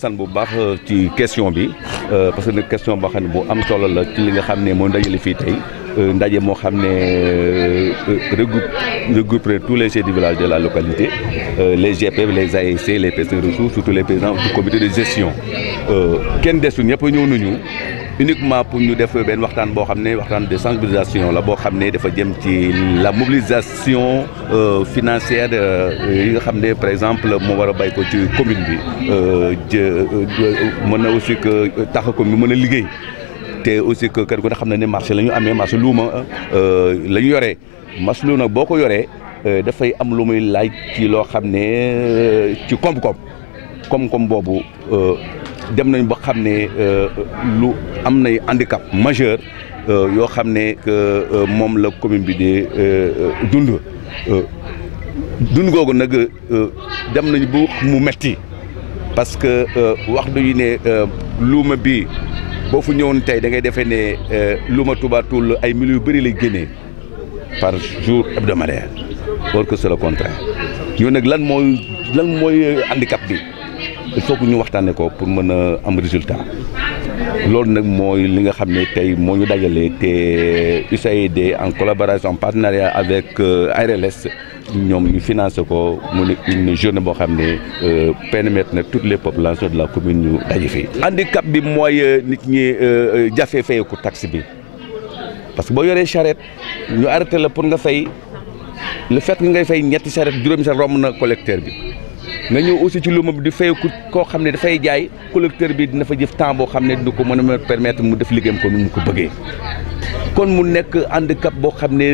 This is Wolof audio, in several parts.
sant bu baax ci question bi parce que nag question boo xam ne bu am solo la ci li nga xam ne moo ndajale fii tey ndaje moo xam ne regroupe tous les chefs du village de la localité les GP les ASC les personnes ressources surtout les présidents du comité de gestion kenn desul ñëpp ñëw nañu uniquement pour ñu def benn waxtaan boo xam ne waxtaan de sensibilisation la boo xam ne dafa jëm ci la mobilisation financière yi nga xam ne par exemple moo war a bay ko ci commune bi mën na aussi que tax ko ñu mën a liggéey te aussi que kër gu ne xam ne marché la ñu amee marché luuma la ñu yoree marché luuma nag boo ko yoree dafay am lu muy laaj ci loo xam ne ci koom-koom boobu dem nañ ba xam ne lu am nay handicap majeur yoo xam ne que moom la commune bi di dund googu nag dem nañ bu mu metti parce que wax duñu ne luuma bi boo fu ñëwoon tey da ngay defee ne luuma Touba Toul ay millions yu bëri lay génnee par jour hebdomadaire or que c'est le contraire ñu nag lan mooy handicap bi il faut que ñu waxtaanee ko pour mën a am résultat loolu nag mooy li nga xam ne tey moo ñu dajale te USAID en collaboration en partenariat avec ARLS ñoom ñu financé ko mu ne une journée boo xam ne permettre na toutes les populations de la commune ñu daje fii. handicap bi mooy nit ñi jafe fayeeku taxe bi parce que boo yoree charrette ñu arrêté la pour nga fay le fait que ngay fay ñetti charrette juróomi charrette romb na collecteur bi. nga ñëw aussi ci luuma bi di fay koo xam ne dafay jaay collecteur bi dina fa jëf temps boo xam ne du ko mën a permettre mu def liggéeyam ko nu mu ko bëggee kon mu nekk handicap boo xam ne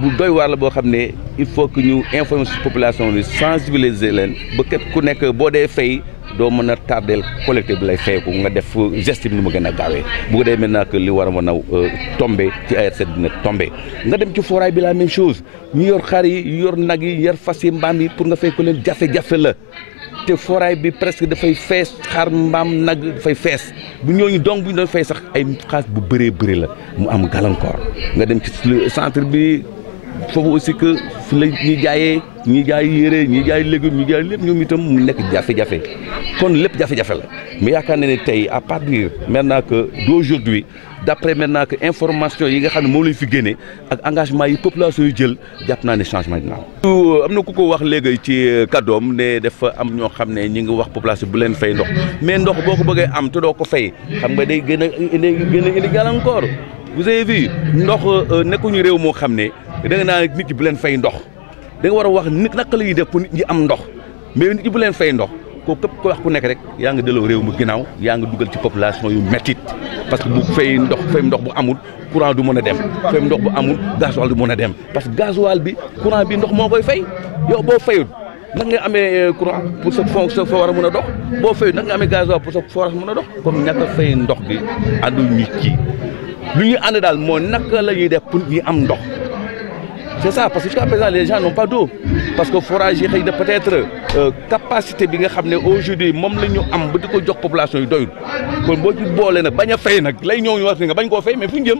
bu doy waar la boo xam ne il faut que ñu informer population bi sensibiliser leen ba képp ku nekk boo dee fay doo mën a tardeel collecteur bi lay fay ko nga def geste bi nu mu gën a gaawee bu ko dee maintenant que li war a mën a tombé ci ARC dina tombé nga dem ci foraay bi la même chose ñu yor xar yi yor nag yi yor fas yi mbaam yi pour nga fay ko leen jafe-jafe la te foraay bi presque dafay fees xar mbaam nag dafay fees bu ñooñu donc bu ñu doon fay sax ay xaalis bu bëree bëri la mu am gàllankoor nga dem ci centre bi foofu aussi que fi la ñuy jaayee ñi jaay yére ñi jaay légumes ñi jaay lépp ñoom itam mu nekk jafe-jafe kon lépp jafe-jafe la mais yaakaar na ne tey à partir maintenant que d'aujourd'hui d'après maintenant que information yi nga xam ne moom lañ fi génnee ak engagement yi population yi jël jàpp naa ne changement dina am na ku ko wax léegi ci kàddoom ne dafa am ñoo xam ne ñi ngi wax population bu leen fay ndox mais ndox boo ko bëggee am te doo ko fay xam nga day gën a indi gàllankoor vous avez vu ndox nekkuñu réew moo xam ne da nga naa nit ñi bu leen fay ndox da nga war a wax nit naka la ñuy def pour nit ñi am ndox mais nit ñi bu leen fay ndox ko képp ko wax ku nekk rek yaa ngi delloo réew mu ginnaaw yaa ngi dugal ci population yu méttit parce que bu fay ndox bu amul courant du mën a dem fay ndox bu amul gasoil du mën a dem parce que gasoil bi courant bi ndox moo koy fay yow boo fayul nag nga amee courant pour sa fa war a mën a dox boo fayul nag nga amee gasoil pour sa fa war a mën a dox comme ñàkk a fay ndox bi àndu nit ki lu ñuy ànd daal moo naka la ñuy def pour ñu am ndox. C'est ça, parce que jusqu'à présent, les gens n'ont pas d'eau. Parce que forage yi xëy na peut-être capacité bi nga xam ne aujourd'hui moom la ñu am ba di ko jox population yi doyul kon boo ci boole nag bañ a fay nag lay ñëw ñu wax nga bañ koo fay mais fu ñu jëm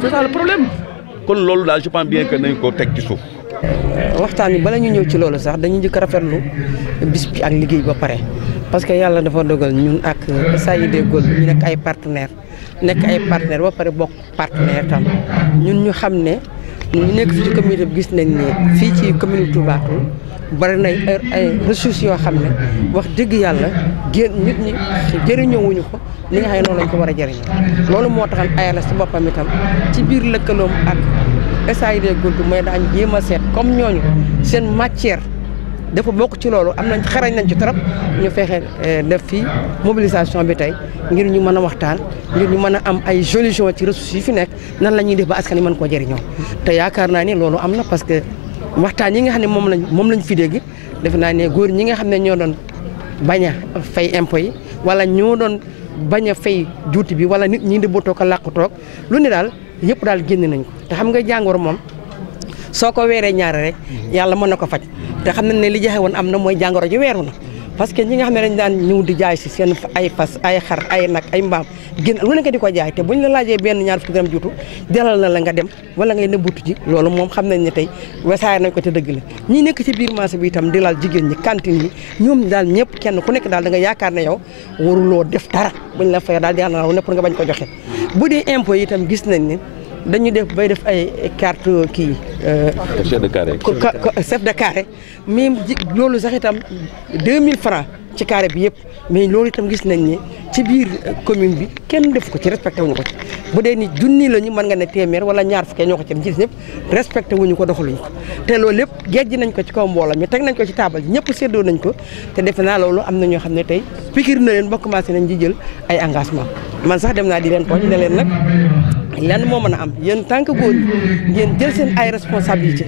c'est ça le problème kon loolu daal je pense bien que nañ ko teg ci suuf. waxtaan wi bala ñu ñëw ci loolu sax dañu njëkk a rafetlu bis bi ak liggéey ba pare parce que yàlla dafa dogal ñun ak USAID Gold ñu nekk ay partenaires ba pare bokk partenaire tam ñun ñu xam ne. ñu nekk fii ci communauté bi gis nañ ne fii ci commune Touba Toul bari na ay ressources yoo xam ne wax dëgg yàlla nit ñi jëriñoo wuñu ko ni nga xam ne noonu lañ ko war a jëriñoo loolu moo taxan ARLS ci boppam itam ci biir lëkkaloom ak USAID Gold mooy daañu jéem a seet comme ñooñu seen matière dafa bokk ci loolu am nañ xarañ nañ ci trop ñu fexe def fii mobilisation bi tey ngir ñu mën a waxtaan ngir ñu mën a am ay solution ci ressources yi fi nekk nan la ñuy def ba askan wi mën koo jëriñoo te yaakaar naa ni loolu am na parce que waxtaan yi nga xam ne moom lañ fi dégg defe naa ne góor ñi nga xam ne ñoo doon bañ a fay impôt yi wala ñoo doon bañ a fay juuti bi wala nit ñi di bëttoo ko làqu toog lu ne daal yëpp daal génn nañ ko te xam nga jàngoro moom soo ko weeree ñaare rek yàlla mën na ko faj te xam nañ ne li jaxe woon am na mooy jàngoro ji weeru na parce que ñi nga xam ne dañ daan ñëw di jaay si seen ay fas ay xar ay nag ay mbaam gën lu ne nga di ko jaay te buñ la laajee benn ñaar fukki dërëm juutu dalal na la nga dem wala ngay nëbbutu ji loolu moom xam nañ ne tey wasaare nañ ko te dëgg la ñi nekk ci biir marché bi itam di laal jigéen ñi cantine yi ñoom daal ñëpp kenn ku nekk daal da nga yaakaar ne yow waruloo def dara buñ la fay daal di àndal ne pour nga bañ ko joxe bu dee impôt yi itam gis nañ ne dañu def bay def ay carte kii. chef de carré. chef de carré mais loolu sax itam 2000 francs ci carré bi yëpp mais loolu itam gis nañ ne ci biir commune bi kenn def ko ci respecté wuñu ko ci bu dee ni junni la ñu mën nga ne téeméer wala ñaar fukkee ñoo ko ci gis ñëpp respecté wuñu ko doxaluñu ko te loolu lépp gejj nañ ko ci kaw mbooloo mi teg nañ ko ci taabal ji ñëpp séddoo nañ ko te defe naa loolu am na ñoo xam ne tey pikir na leen ba commencé nañ di jël ay engagement man sax dem naa di leen tooñ ne leen nag lenn moo mën a am yéen tant que góor ñi ngeen jël seen ay responsabilité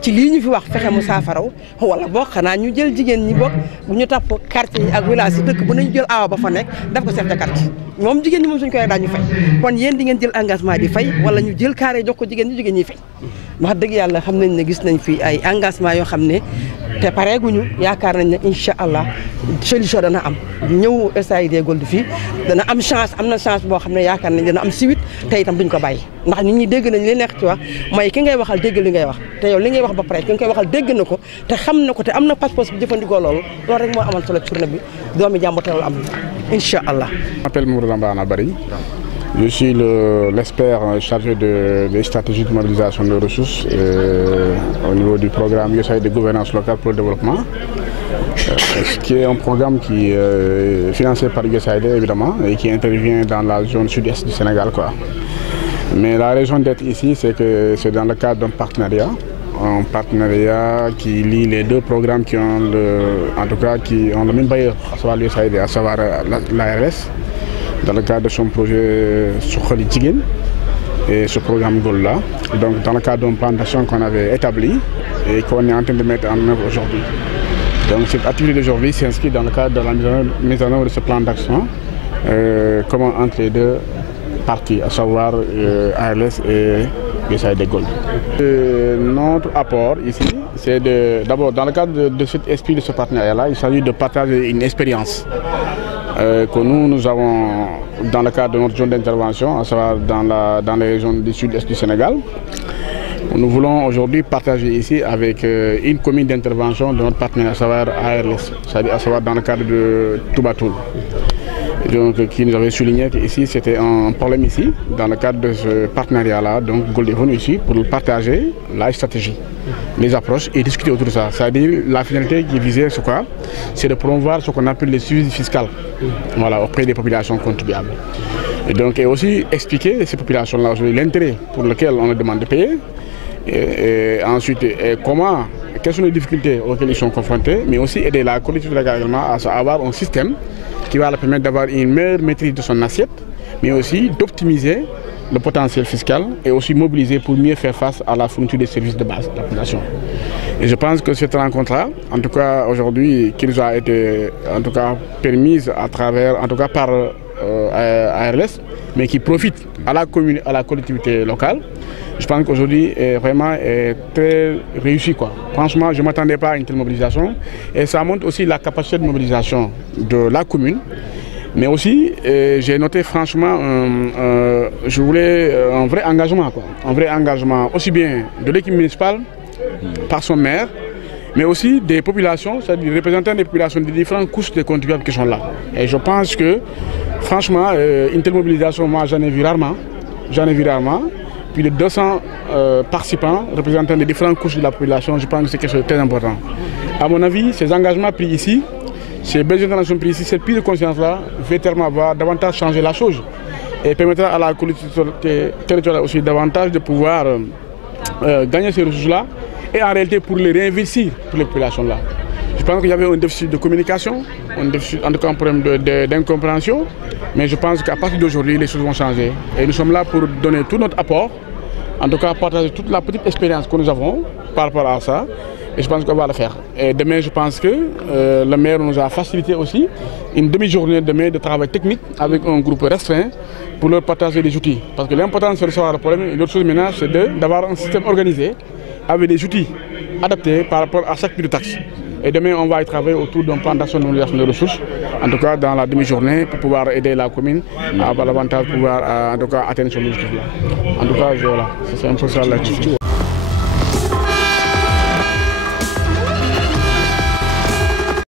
ci lii ñu fi wax fexe mu saafaraw wala boog xanaa ñu jël jigéen ñi boog bu ñu tapp quartier yi ak village yi dëkk bu nañu jël awa ba fa nekk daf ko chef de quartier moom jigéen ñi moom suñu koy daañu fay kon yéen di ngeen jël engagement di fay wala ñu jël carré jox ko jigéen ñi fay wax dëgg yàlla xam nañ ne gis nañ fi ay engagement yoo xam ne te pareeguñu yaakaar nañ ne incha allah solution dana am ñëw SAID Gold fii dana am chance am na chance boo xam ne yaakaar nañ dana am suite te itam duñ ko bàyyi ndax nit ñi dégg nañ li neex ci wax mooy ki ngay waxal dégg li ngay wax te yow li ngay wax ba pare ki nga koy waxal dégg na ko te xam na ko te am na passeport bi jëfandikoo loolu rek moo amal solo journée bi doomi jàmbur te loolu am na incha allah. Je m'appelle Mourada Mbana Bari. Je suis l'expert chargé des stratégies de mobilisation de ressources au niveau du programme USAID de gouvernance locale pour le développement, qui est un programme qui est financé par USAID évidemment et qui intervient dans la zone sud-est du Sénégal, quoi. Mais la raison d'être ici, c'est que c'est dans le cadre d'un partenariat. Un partenariat qui lie les deux programmes qui ont le même bailleur, à savoir l'USAID, à savoir l'ARS, dans le cadre de son projet Sukhali Tigin et ce programme Gold-là. Donc dans le cadre d'une plan d'action qu'on avait établi et qu'on est en train de mettre en œuvre aujourd'hui. Donc cette activité d'aujourd'hui s'inscrit dans le cadre de la mise en œuvre de ce plan d'action, comment entre les deux parties, à savoir ARS et USAID Gold. Notre apport ici, c'est d'abord dans le cadre de cet esprit de ce partenariat-là, il s'agit de partager une expérience que nous avons dans le cadre de notre zone d'intervention, à savoir dans les régions du sud-est du Sénégal. Nous voulons aujourd'hui partager ici avec une commune d'intervention de notre partenaire, à savoir ARS, c'est-à-dire à savoir dans le cadre de Toubatoul. Donc, qui nous avait souligné qu'ici c'était un problème ici, dans le cadre de ce partenariat-là. Donc Gold est venu ici pour partager la stratégie, les approches et discuter autour de ça. C'est-à-dire la finalité qui visait c'est quoi? C'est de promouvoir ce qu'on appelle le suivi fiscal, voilà, auprès des populations contribuables. Et aussi expliquer à ces populations-là l'intérêt pour lequel on leur demande de payer. Et ensuite, quelles sont les difficultés auxquelles ils sont confrontés, mais aussi aider la collectivité également à avoir un système qui va leur permettre d'avoir une meilleure maîtrise de son assiette, mais aussi d'optimiser le potentiel fiscal et aussi mobiliser pour mieux faire face à la fourniture des services de base de la population. Et je pense que cette rencontre-là, en tout cas aujourd'hui, qui nous a été en tout cas permise à travers, en tout cas par ARS, mais qui profite à la commune, à la collectivité locale, je pense qu'aujourd'hui est vraiment très réussi, quoi. Franchement, je ne m'attendais pas à une telle mobilisation et ça montre aussi la capacité de mobilisation de la commune. Mais aussi, j'ai noté franchement, je voulais un vrai engagement, quoi. Un vrai engagement aussi bien de l'équipe municipale, par son maire, mais aussi des populations, c'est-à-dire des représentants des populations des différentes couches de contribuables qui sont là. Et je pense que, franchement, une telle mobilisation, moi j'en ai vu rarement. Plus de 200 participants représentant des différentes couches de la population, je pense que c'est quelque chose de très important. À mon avis, ces engagements pris ici, ces belles intentions prises ici, cette prise de conscience-là, véritablement va davantage changer la chose et permettra à la collectivité territoriale aussi davantage de pouvoir gagner ces ressources-là et en réalité pour les réinvestir pour les populations-là. Je pense qu'il y avait un déficit de communication, un déficit, en tout cas un problème d'incompréhension, mais je pense qu'à partir d'aujourd'hui, les choses vont changer. Et nous sommes là pour donner tout notre apport, en tout cas partager toute la petite expérience que nous avons par rapport à ça, et je pense qu'on va le faire. Et demain, je pense que le maire nous a facilité aussi une demi-journée demain de travail technique avec un groupe restreint pour leur partager les outils. Parce que l'important, c'est de savoir le problème, et l'autre chose maintenant, c'est d'avoir un système organisé avec des outils adaptés par rapport à chaque type de taxe. Et demain, on va y travailler autour d'un plan d'action de mobilisation des ressources, en tout cas dans la demi-journée, pour pouvoir aider la commune à avoir l'avantage de pouvoir en tout cas, atteindre son objectif-là. En tout cas, voilà, c'est un peu ça l'activité.